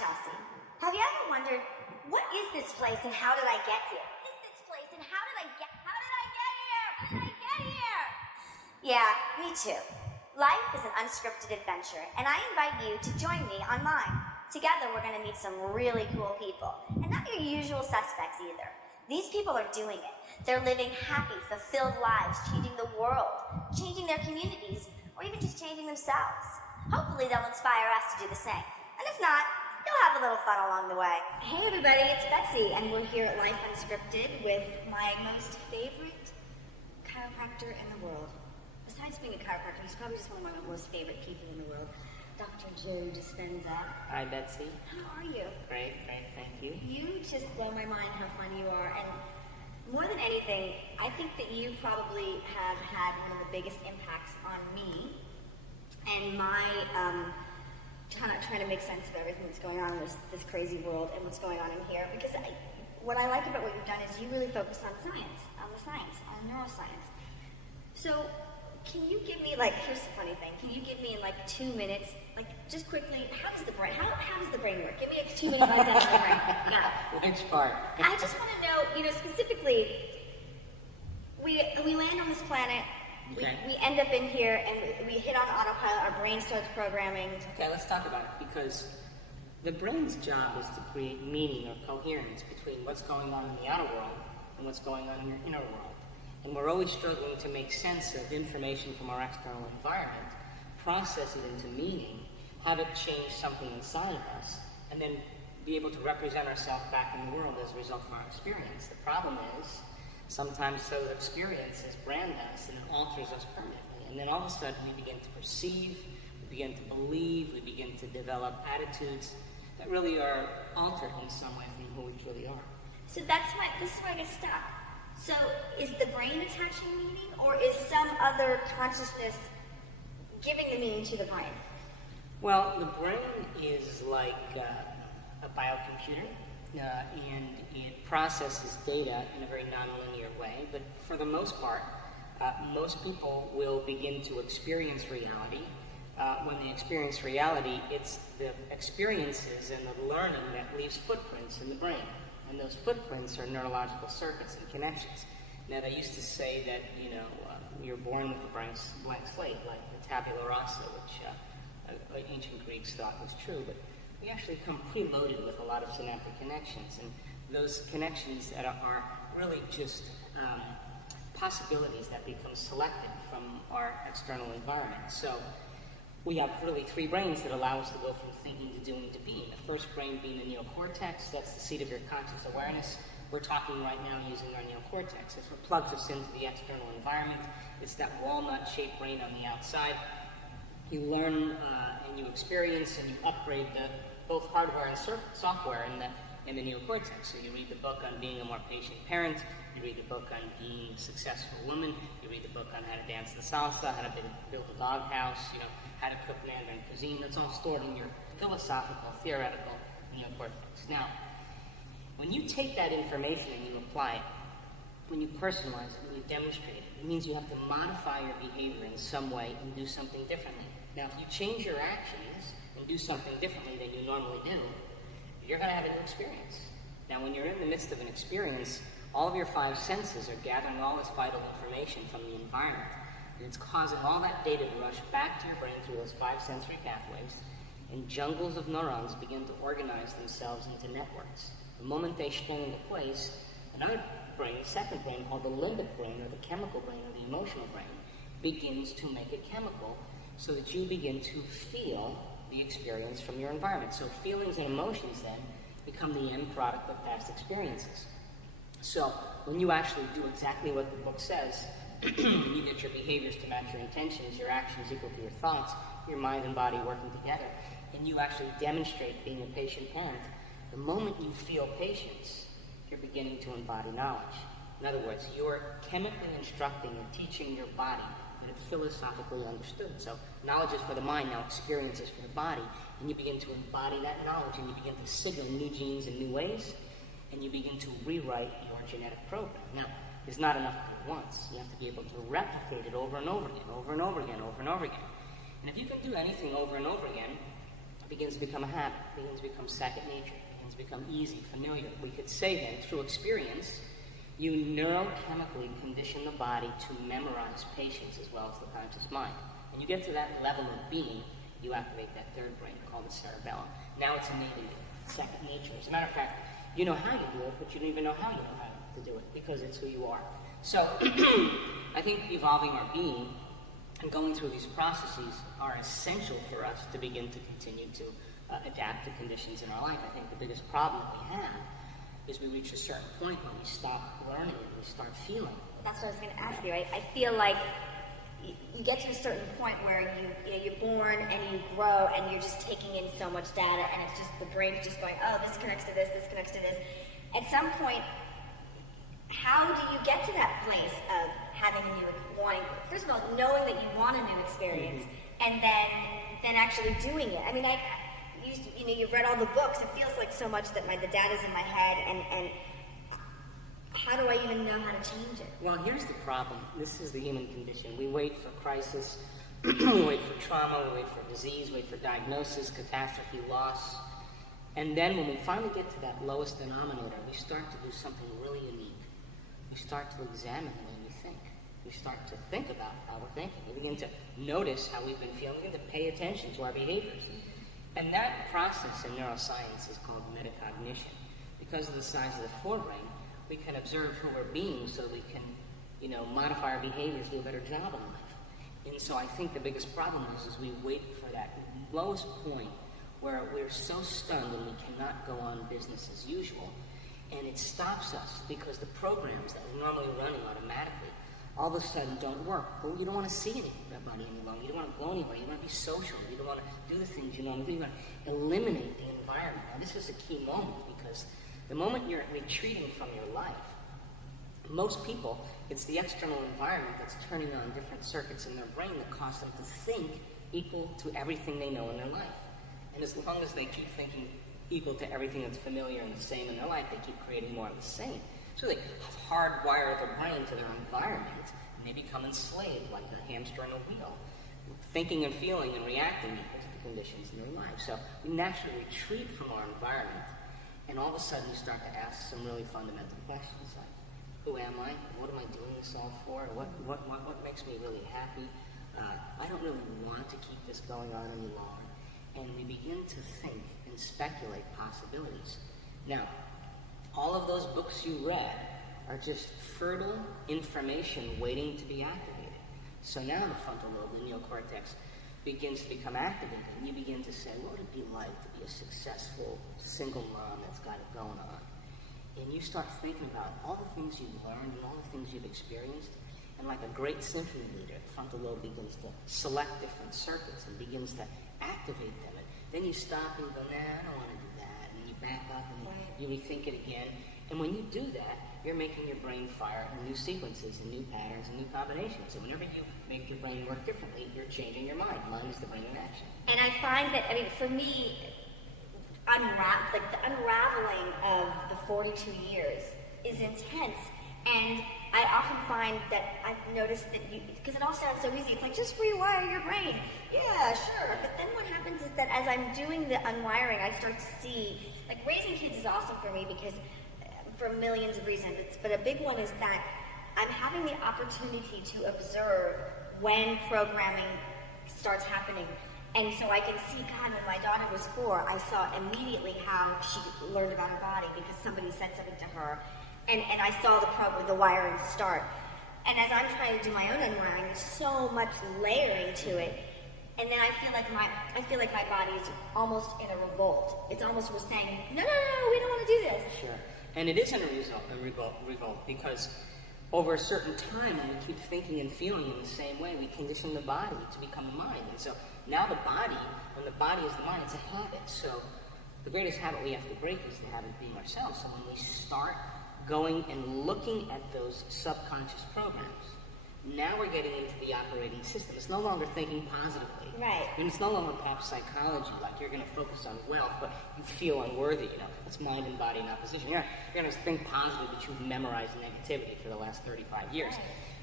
Chelsea. Have you ever wondered, what is this place and how did I get here? What is this place and how did I get here? How did I get here? Yeah, me too. Life is an unscripted adventure, and I invite you to join me on mine. Together, we're going to meet some really cool people, and not your usual suspects either. These people are doing it. They're living happy, fulfilled lives, changing the world, changing their communities, or even just changing themselves. Hopefully, they'll inspire us to do the same. And if not, you'll have a little fun along the way. Hey everybody, it's Betsy, and we're here at Life Unscripted with my most favorite chiropractor in the world. Besides being a chiropractor, he's probably just one of my most favorite people in the world, Dr. Joe Dispenza. Hi, Betsy. How are you? Great, thank you. You just blow my mind how fun you are, and more than anything, I think that you probably have had one of the biggest impacts on me and my trying to make sense of everything that's going on in this crazy world and what's going on in here. Because what I like about what you've done is you really focus on science, on neuroscience. So, can you give me, here's the funny thing, can you give me in 2 minutes, just quickly, how does the brain work? Give me 2 minutes on the brain. Yeah. Which part? I just want to know, specifically, we land on this planet, Okay. we end up in here, and we hit on autopilot, our brain starts programming. Okay, let's talk about it, because the brain's job is to create meaning or coherence between what's going on in the outer world and what's going on in your inner world. And we're always struggling to make sense of information from our external environment, process it into meaning, have it change something inside of us, and then be able to represent ourselves back in the world as a result of our experience. The problem is, sometimes those experiences brand us and it alters us permanently. And then all of a sudden we begin to perceive, we begin to believe, we begin to develop attitudes that really are altered in some way from who we truly are. So this is where I get stuck. So is the brain attaching meaning, or is some other consciousness giving the meaning to the brain? Well, the brain is like a biocomputer. And it processes data in a very nonlinear way, but for the most part, most people will begin to experience reality. When they experience reality, it's the experiences and the learning that leaves footprints in the brain, and those footprints are neurological circuits and connections. Now, they used to say that, you're born with a blank slate, like the tabula rasa, which ancient Greeks thought was true, but we actually come preloaded with a lot of synaptic connections, and those connections that are really just possibilities that become selected from our external environment. So we have really 3 brains that allow us to go from thinking to doing to being. The first brain being the neocortex, that's the seat of your conscious awareness. We're talking right now using our neocortex. It's what plugs us into the external environment. It's that walnut-shaped brain on the outside. You learn and you experience and you upgrade both hardware and software in the neocortex. So you read the book on being a more patient parent, you read the book on being a successful woman, you read the book on how to dance the salsa, how to build a doghouse, how to cook Mandarin cuisine. That's all stored in your philosophical, theoretical neocortex. Now, when you take that information and you apply it, when you personalize it, when you demonstrate it, it means you have to modify your behavior in some way and do something differently. Now, if you change your actions and do something differently than you normally do, you're going to have a new experience. Now, when you're in the midst of an experience, all of your 5 senses are gathering all this vital information from the environment, and it's causing all that data to rush back to your brain through those 5 sensory pathways, and jungles of neurons begin to organize themselves into networks. The moment they string into place, another brain, the second brain, called the limbic brain, or the chemical brain, or the emotional brain, begins to make a chemical so that you begin to feel the experience from your environment. So feelings and emotions then become the end product of past experiences. So when you actually do exactly what the book says, you get your behaviors to match your intentions, your actions equal to your thoughts, your mind and body working together, and you actually demonstrate being a patient parent, the moment you feel patience, you're beginning to embody knowledge. In other words, you're chemically instructing and teaching your body that it's philosophically understood. So knowledge is for the mind, now experience is for the body, and you begin to embody that knowledge, and you begin to signal new genes in new ways, and you begin to rewrite your genetic program. Now, there's not enough to do it once. You have to be able to replicate it over and over again, over and over again, over and over again. And if you can do anything over and over again, begins to become a habit, begins to become second nature, begins to become easy, familiar. We could say then, through experience, you neurochemically condition the body to memorize patience as well as the conscious mind. When you get to that level of being, you activate that third brain called the cerebellum. Now it's innate in you, second nature. As a matter of fact, you know how you do it, but you don't even know how you know how to do it because it's who you are. So I think evolving our being and going through these processes are essential for us to begin to continue to adapt to conditions in our life. I think the biggest problem that we have is we reach a certain point when we stop learning and we start feeling. That's what I was going to ask you. I feel like you get to a certain point where you're born and you grow and you're just taking in so much data and it's just the brain's just going, oh, this connects to this connects to this. At some point, how do you get to that place of having a new wanting, first of all, knowing that you want a new experience and then actually doing it? I mean, you've read all the books. It feels like so much that the data's in my head and how do I even know how to change it? Well, here's the problem. This is the human condition. We wait for crisis, we wait for trauma, we wait for disease, wait for diagnosis, catastrophe, loss. And then when we finally get to that lowest denominator, we start to do something really unique. We start to examine the way we think. We start to think about how we're thinking. We begin to notice how we've been feeling. We begin to pay attention to our behaviors. And that process in neuroscience is called metacognition. Because of the size of the forebrain, we can observe who we're being so that we can, modify our behaviors, do a better job in life. And so I think the biggest problem is we wait for that lowest point where we're so stunned and we cannot go on business as usual. And it stops us because the programs that we're normally running automatically all of a sudden don't work. Well, you don't want to see anybody any longer. You don't want to go anywhere. You want to be social. You don't want to do the things you normally do. You want to eliminate the environment. Now, this is a key moment because the moment you're retreating from your life, most people, it's the external environment that's turning on different circuits in their brain that cause them to think equal to everything they know in their life. And as long as they keep thinking equal to everything that's familiar and the same in their life, they keep creating more of the same. So they hardwire their brain to their environment, and they become enslaved like a hamster in a wheel, thinking and feeling and reacting equal to the conditions in their life. So we naturally retreat from our environment, and all of a sudden you start to ask some really fundamental questions like, who am I? What am I doing this all for? What makes me really happy? I don't really want to keep this going on any longer. And we begin to think and speculate possibilities. Now, all of those books you read are just fertile information waiting to be activated. So now the frontal lobe, the neocortex, begins to become activated, and you begin to say, what would it be like to be a successful single mom that's got it going on? And you start thinking about all the things you've learned and all the things you've experienced, and like a great symphony leader, the frontal lobe begins to select different circuits and begins to activate them. And then you stop and go, nah, I don't want to do that. And you back up and you rethink it again. And when you do that, you're making your brain fire in new sequences and new patterns and new combinations. So whenever you make your brain work differently, you're changing your mind. Mind is the brain in action. And I find that, for me, the unraveling of the 42 years is intense. And I often find that I've noticed that because it all sounds so easy, it's like, just rewire your brain. Yeah, sure. But then what happens is that as I'm doing the unwiring, I start to see, raising kids is awesome for me because for millions of reasons, but a big one is that I'm having the opportunity to observe when programming starts happening. And so I can see, God, when my daughter was 4, I saw immediately how she learned about her body because somebody said something to her. And I saw the wiring start. And as I'm trying to do my own unwiring, there's so much layering to it. And then I feel like my body is almost in a revolt. It's almost saying, no, we don't want to do this. Sure. And it is in a revolt because over a certain time, when we keep thinking and feeling in the same way, we condition the body to become a mind. And so now when the body is the mind, it's a habit. So the greatest habit we have to break is the habit of being ourselves. So when we start going and looking at those subconscious programs, now we're getting into the operating system. It's no longer thinking positively. Right. And it's no longer pop psychology, like you're going to focus on wealth, but you feel unworthy, It's mind and body in opposition. You're going to think positively, but you've memorized negativity for the last 35 years. Right.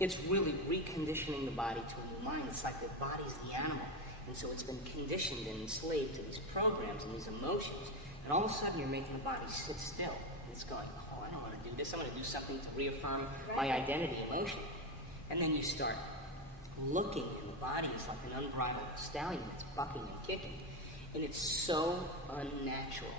It's really reconditioning the body to a new mind. It's like the body's the animal. And so it's been conditioned and enslaved to these programs and these emotions. And all of a sudden you're making the body sit still. And it's going, oh, I don't want to do this. I want to do something to reaffirm my identity, emotion. And then you start looking, and the body is like an unbridled stallion that's bucking and kicking. And it's so unnatural.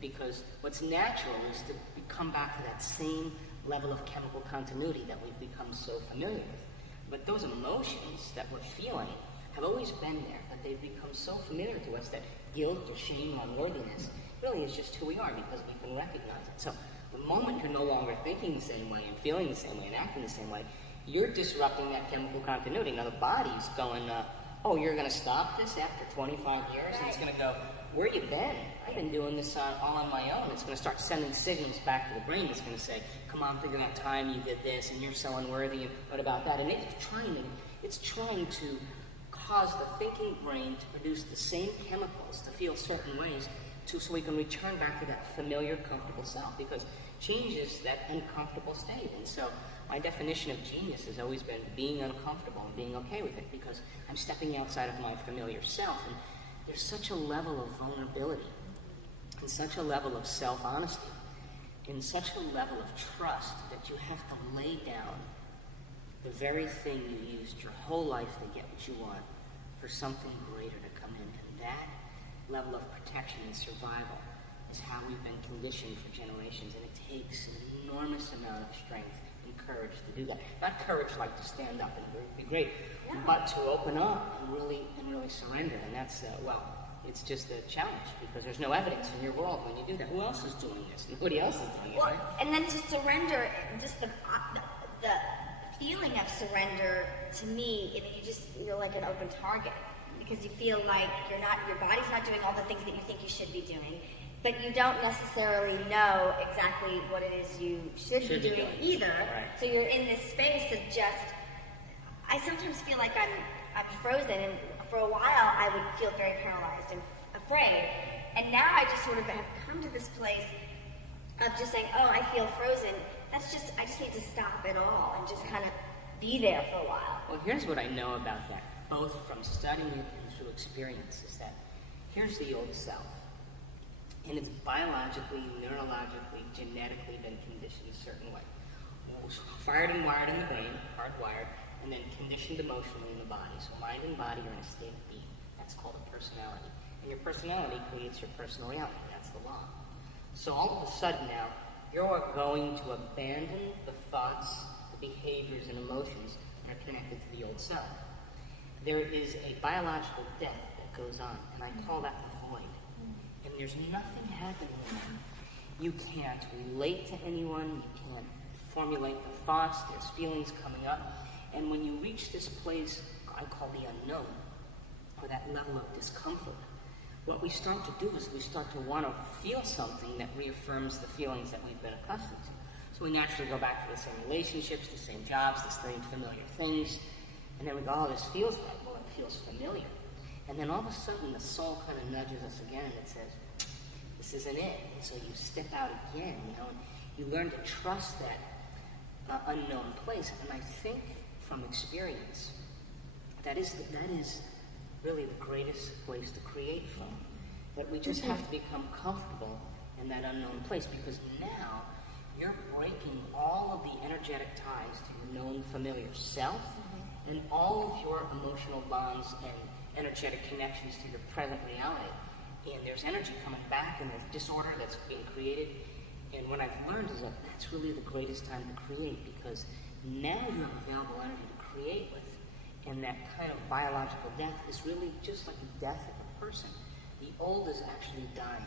Because what's natural is to come back to that same level of chemical continuity that we've become so familiar with. But those emotions that we're feeling have always been there, but they've become so familiar to us that guilt or shame or unworthiness really is just who we are because we can recognize it. So the moment you're no longer thinking the same way and feeling the same way and acting the same way, you're disrupting that chemical continuity. Now the body's going, oh, you're going to stop this after 25 years? And it's going to go, where you been? I've been doing this all on my own. It's going to start sending signals back to the brain. It's going to say, come on, think about time you did this, and you're so unworthy, and what about that? And it's trying to cause the thinking brain to produce the same chemicals, to feel certain ways, so we can return back to that familiar, comfortable self, because change is that uncomfortable state. And so my definition of genius has always been being uncomfortable and being okay with it, because I'm stepping outside of my familiar self. And there's such a level of vulnerability, and such a level of self-honesty, and such a level of trust that you have to lay down the very thing you used your whole life to get what you want for something greater to come in. And that level of protection and survival is how we've been conditioned for generations, and it takes an enormous amount of strength and courage to do that. Not courage like to stand up and be great, but to open up and really surrender. And that's, it's just a challenge, because there's no evidence in your world when you do that. Who else is doing this? Nobody else is doing it, right? And then to surrender, just the feeling of surrender, to me, you just feel like an open target, because you feel like your body's not doing all the things that you think you should be doing, but you don't necessarily know exactly what it is you should be doing either. Right. So you're in this space of just, I sometimes feel like I'm frozen, and for a while I would feel very paralyzed and afraid. And now I just sort of have come to this place of just saying, oh, I feel frozen. I just need to stop it all and just kind of be there for a while. Well, here's what I know about that, both from studying it and through experience, is that here's the old self. And it's biologically, neurologically, genetically been conditioned a certain way. It was fired and wired in the brain, hardwired, and then conditioned emotionally in the body. So mind and body are in a state of being. That's called a personality. And your personality creates your personal reality. That's the law. So all of a sudden now, you're going to abandon the thoughts, the behaviors, and emotions that are connected to the old self. There is a biological death that goes on, and I call that the void. And there's nothing happening in that. You can't relate to anyone, you can't formulate the thoughts, there's feelings coming up. And when you reach this place I call the unknown, or that level of discomfort, what we start to do is we start to want to feel something that reaffirms the feelings that we've been accustomed to. So we naturally go back to the same relationships, the same jobs, the same familiar things, and then we go, oh, this feels like, well, it feels familiar. And then all of a sudden the soul kind of nudges us again and it says, this isn't it. And so you step out again, and you learn to trust that unknown place. And I think from experience, that is really the greatest place to create from. But we just have to become comfortable in that unknown place, because now you're breaking all of the energetic ties to your known familiar self, and all of your emotional bonds and energetic connections to your present reality. And there's energy coming back, and there's disorder that's being created. And what I've learned is that that's really the greatest time to create, because now you have available energy to create with. And that kind of biological death is really just like the death of a person. The old is actually dying.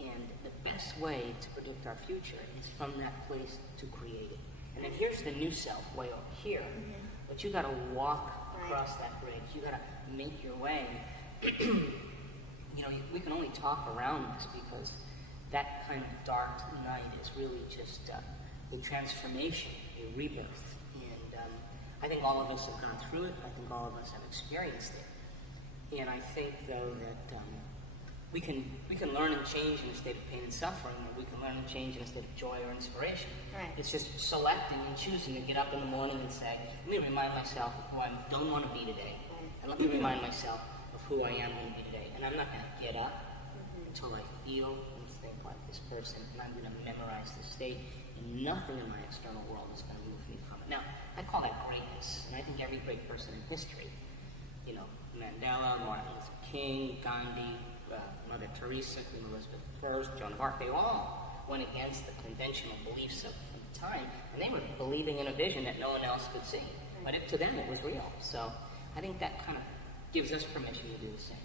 And the best way to predict our future is from that place to create it. And then here's the new self way over here. But you got to walk across that bridge. You got to make your way. We can only talk around this, because that kind of dark night is really just a transformation, a rebirth. I think all of us have gone through it. I think all of us have experienced it. And I think, though, that we can learn and change in a state of pain and suffering, or we can learn and change in a state of joy or inspiration. Right. It's just selecting and choosing to get up in the morning and say, let me remind myself of who I don't want to be today. and let me remind myself of who I am going to be today. And I'm not going to get up until I feel and think like this person, and I'm going to memorize this state, and nothing in my external world is going to move me from it. Now, I call that greatness, and I think every great person in history, you know, Mandela, Martin Luther King, Gandhi, Mother Teresa, Queen Elizabeth I, Joan of Arc, they all went against the conventional beliefs of the time, and they were believing in a vision that no one else could see. But to them, it was real. So I think that kind of gives us permission to do the same.